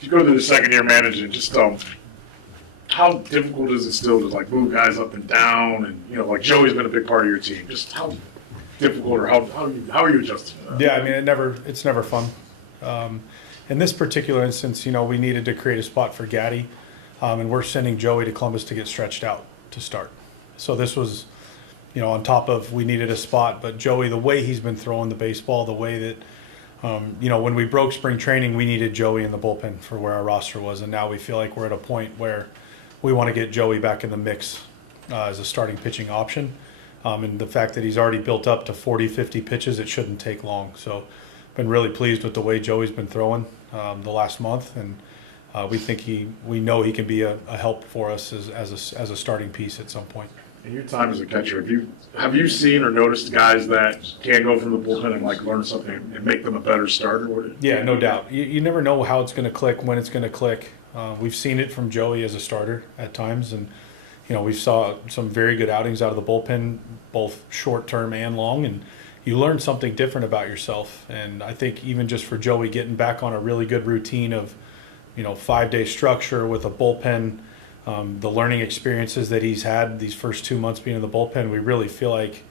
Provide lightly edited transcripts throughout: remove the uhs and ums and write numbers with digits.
if you go to the second year managing, just how difficult is it still to like move guys up and down, and like Joey's been a big part of your team. Just how difficult, or how are you adjusting to that? Yeah, I mean it's never fun. In this particular instance, we needed to create a spot for Gaddy, and we're sending Joey to Columbus to get stretched out to start. So this was, on top of we needed a spot, but Joey, the way he's been throwing the baseball, the way that, when we broke spring training, we needed Joey in the bullpen for where our roster was, and now we feel like we're at a point where we want to get Joey back in the mix as a starting pitching option. And the fact that he's already built up to 40, 50 pitches, it shouldn't take long. So been really pleased with the way Joey's been throwing the last month, and we know he can be a help for us as a starting piece at some point. In your time as a catcher, have you seen or noticed guys that can go from the bullpen and like learn something and make them a better starter? Yeah, no doubt. You never know how it's going to click, when it's going to click. We've seen it from Joey as a starter at times, and we saw some very good outings out of the bullpen, both short term and long, and you learn something different about yourself. And I think even just for Joey getting back on a really good routine of 5-day structure with a bullpen, the learning experiences that he's had these first 2 months being in the bullpen, we really feel like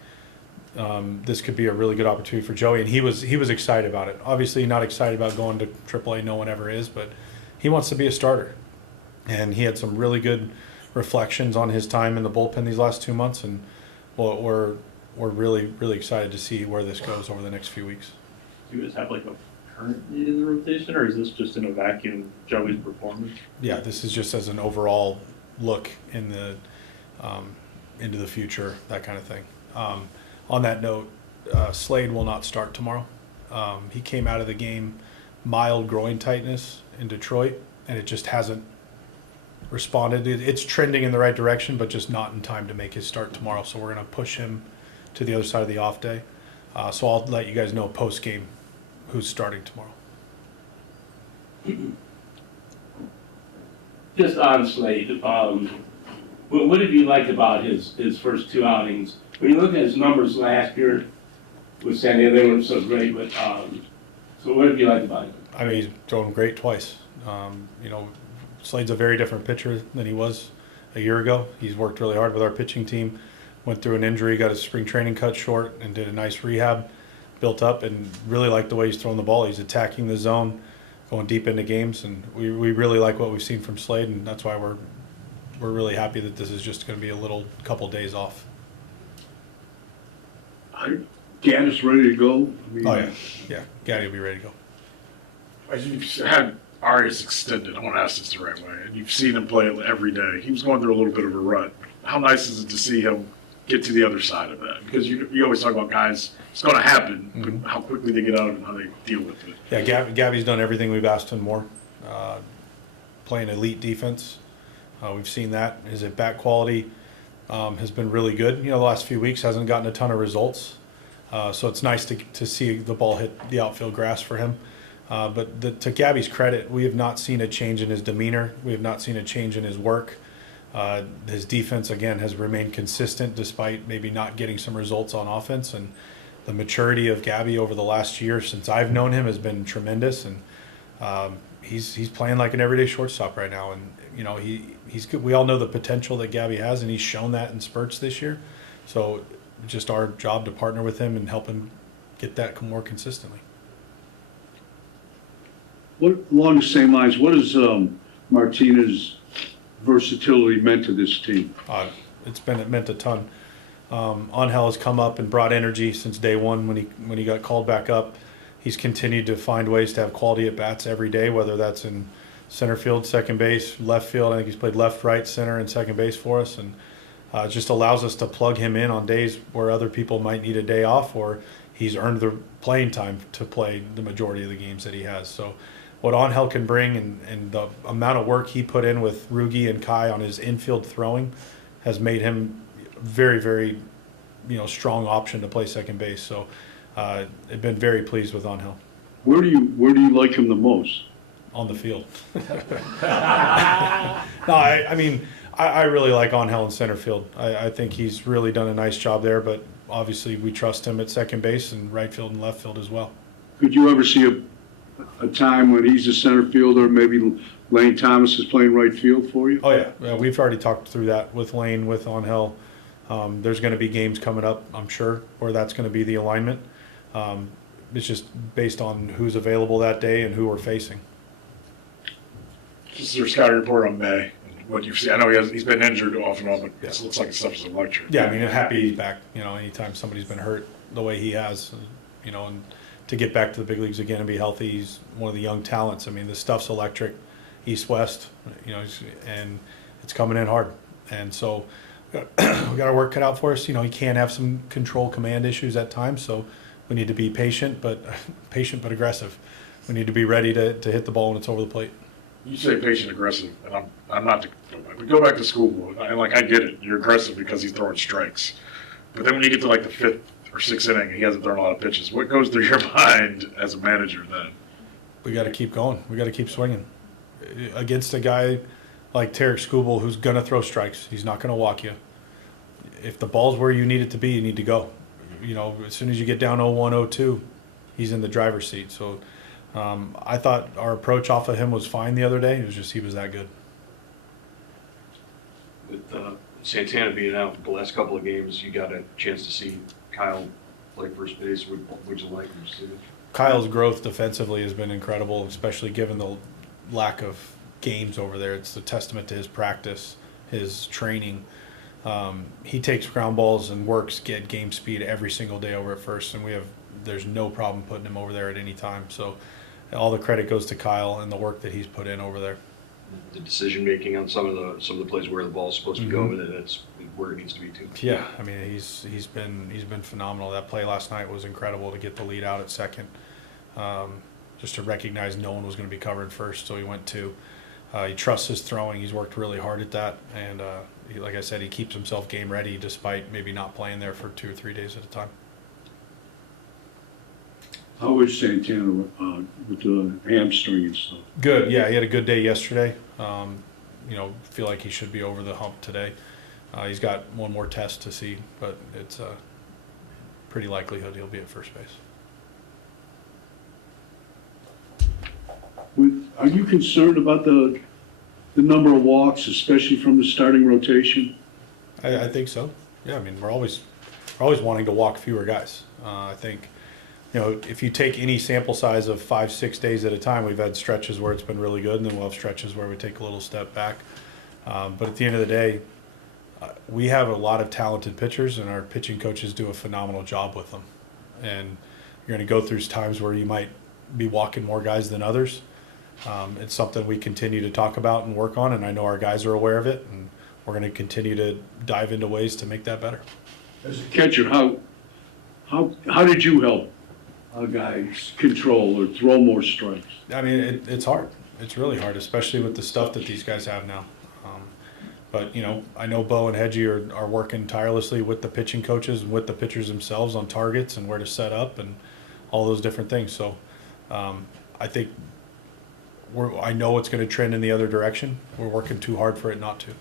this could be a really good opportunity for Joey. And he was excited about it. Obviously not excited about going to AAA, no one ever is, but he wants to be a starter. And he had some really good reflections on his time in the bullpen these last 2 months, and we're really, really excited to see where this goes over the next few weeks. Do you guys have like a current in the rotation, or is this just in a vacuum, Joey's performance? Yeah, this is just as an overall look in the into the future, that kind of thing. On that note, Slade will not start tomorrow. He came out of the game mild groin tightness in Detroit, and it just hasn't responded. It's trending in the right direction, but just not in time to make his start tomorrow. So we're going to push him to the other side of the off day. So I'll let you guys know post game who's starting tomorrow. Just on Slade, what have you liked about his first two outings? When you look at his numbers last year with San Diego, they weren't so great, but so what have you liked about him? I mean, he's thrown great twice. Slade's a very different pitcher than he was a year ago. He's worked really hard with our pitching team, went through an injury, got his spring training cut short, and did a nice rehab, built up, and really like the way he's throwing the ball. He's attacking the zone, going deep into games, and we really like what we've seen from Slade, and that's why we're really happy that this is just going to be a little couple days off. Gaddis ready to go? Yeah, Gaddy will be ready to go. As you've had Arias extended, I want to ask this the right way, and you've seen him play every day. He was going through a little bit of a rut. How nice is it to see him get to the other side of that? Because you always talk about guys, it's going to happen, but how quickly they get out of it and how they deal with it. Yeah, Gabby's done everything we've asked him more. Playing elite defense. We've seen that. His at-bat quality has been really good. The last few weeks hasn't gotten a ton of results. So it's nice to see the ball hit the outfield grass for him. But to Gabby's credit, we have not seen a change in his demeanor. We have not seen a change in his work. His defense, again, has remained consistent despite maybe not getting some results on offense. And the maturity of Gabby over the last year since I've known him has been tremendous. And he's playing like an everyday shortstop right now. And, he's good. We all know the potential that Gabby has, and he's shown that in spurts this year. So just our job to partner with him and help him get that more consistently. Along the same lines, what has Martinez's versatility meant to this team? It meant a ton. Angel has come up and brought energy since day one when he got called back up. He's continued to find ways to have quality at bats every day, whether that's in center field, second base, left field. I think he's played left, right, center, and second base for us, and it just allows us to plug him in on days where other people might need a day off, or he's earned the playing time to play the majority of the games that he has. So what Angel can bring and the amount of work he put in with Rugi and Kai on his infield throwing has made him very, very, strong option to play second base. So I've been very pleased with Angel. Where do you like him the most? On the field. No, I really like Angel in center field. I think he's really done a nice job there, but obviously we trust him at second base and right field and left field as well. Could you ever see a time when he's a center fielder, maybe Lane Thomas is playing right field for you? Oh yeah, we've already talked through that with Lane, with Angel. There's going to be games coming up, I'm sure, where that's going to be the alignment. It's just based on who's available that day and who we're facing. Just your scouting report on May, and what you've seen. I know he's been injured off and on, but Yeah. it looks like his stuff is electric. Yeah, I mean, happy he's back. You know, anytime somebody's been hurt the way he has, you know, and to get back to the big leagues again and be healthy, he's one of the young talents. I mean, the stuff's electric, east-west, you know, and it's coming in hard. And so we got our work cut out for us. You know, he can have some control command issues at times, so we need to be patient but aggressive. We need to be ready to hit the ball when it's over the plate. You say patient aggressive, and I'm not. We go back to school, and like I get it. You're aggressive because he's throwing strikes, but then when you get to like the 5th or 6th inning, and he hasn't thrown a lot of pitches. What goes through your mind as a manager then? We got to keep going. We got to keep swinging against a guy like Tarek Skubal, who's gonna throw strikes. He's not gonna walk you. If the ball's where you need it to be, you need to go. You know, as soon as you get down 0-1, 0-2, he's in the driver's seat. So I thought our approach off of him was fine the other day. It was just he was that good. With Santana being out the last couple of games, you got a chance to see Kyle play first base. Would you like him to see it? Kyle's growth defensively has been incredible, especially given the lack of games over there. It's a testament to his practice, his training. He takes ground balls and works get game speed every single day over at first, and there's no problem putting him over there at any time. So all the credit goes to Kyle and the work that he's put in over there. The decision making on some of the plays where the ball's supposed to go, and that's where it needs to be too. Yeah, I mean he's been phenomenal. That play last night was incredible to get the lead out at second, just to recognize no one was going to be covered first, so he went to. He trusts his throwing. He's worked really hard at that, and like I said, he keeps himself game ready despite maybe not playing there for 2 or 3 days at a time. How is Santana with the hamstring and stuff? Good, yeah, he had a good day yesterday. You know, feel like he should be over the hump today. He's got one more test to see, but it's pretty likelihood he'll be at first base. Are you concerned about the number of walks, especially from the starting rotation? I think so. Yeah, I mean we're always wanting to walk fewer guys. I think, you know, if you take any sample size of 5-6 days at a time, we've had stretches where it's been really good, and then we'll have stretches where we take a little step back. But at the end of the day, we have a lot of talented pitchers, and our pitching coaches do a phenomenal job with them. And you're going to go through times where you might be walking more guys than others. It's something we continue to talk about and work on, and I know our guys are aware of it, and we're going to continue to dive into ways to make that better. As a catcher, how did you help guys control or throw more strikes? I mean, it's hard. It's really hard, especially with the stuff that these guys have now. But, you know, I know Bo and Hedgie are working tirelessly with the pitching coaches and with the pitchers themselves on targets and where to set up and all those different things. So I think I know it's going to trend in the other direction. We're working too hard for it not to.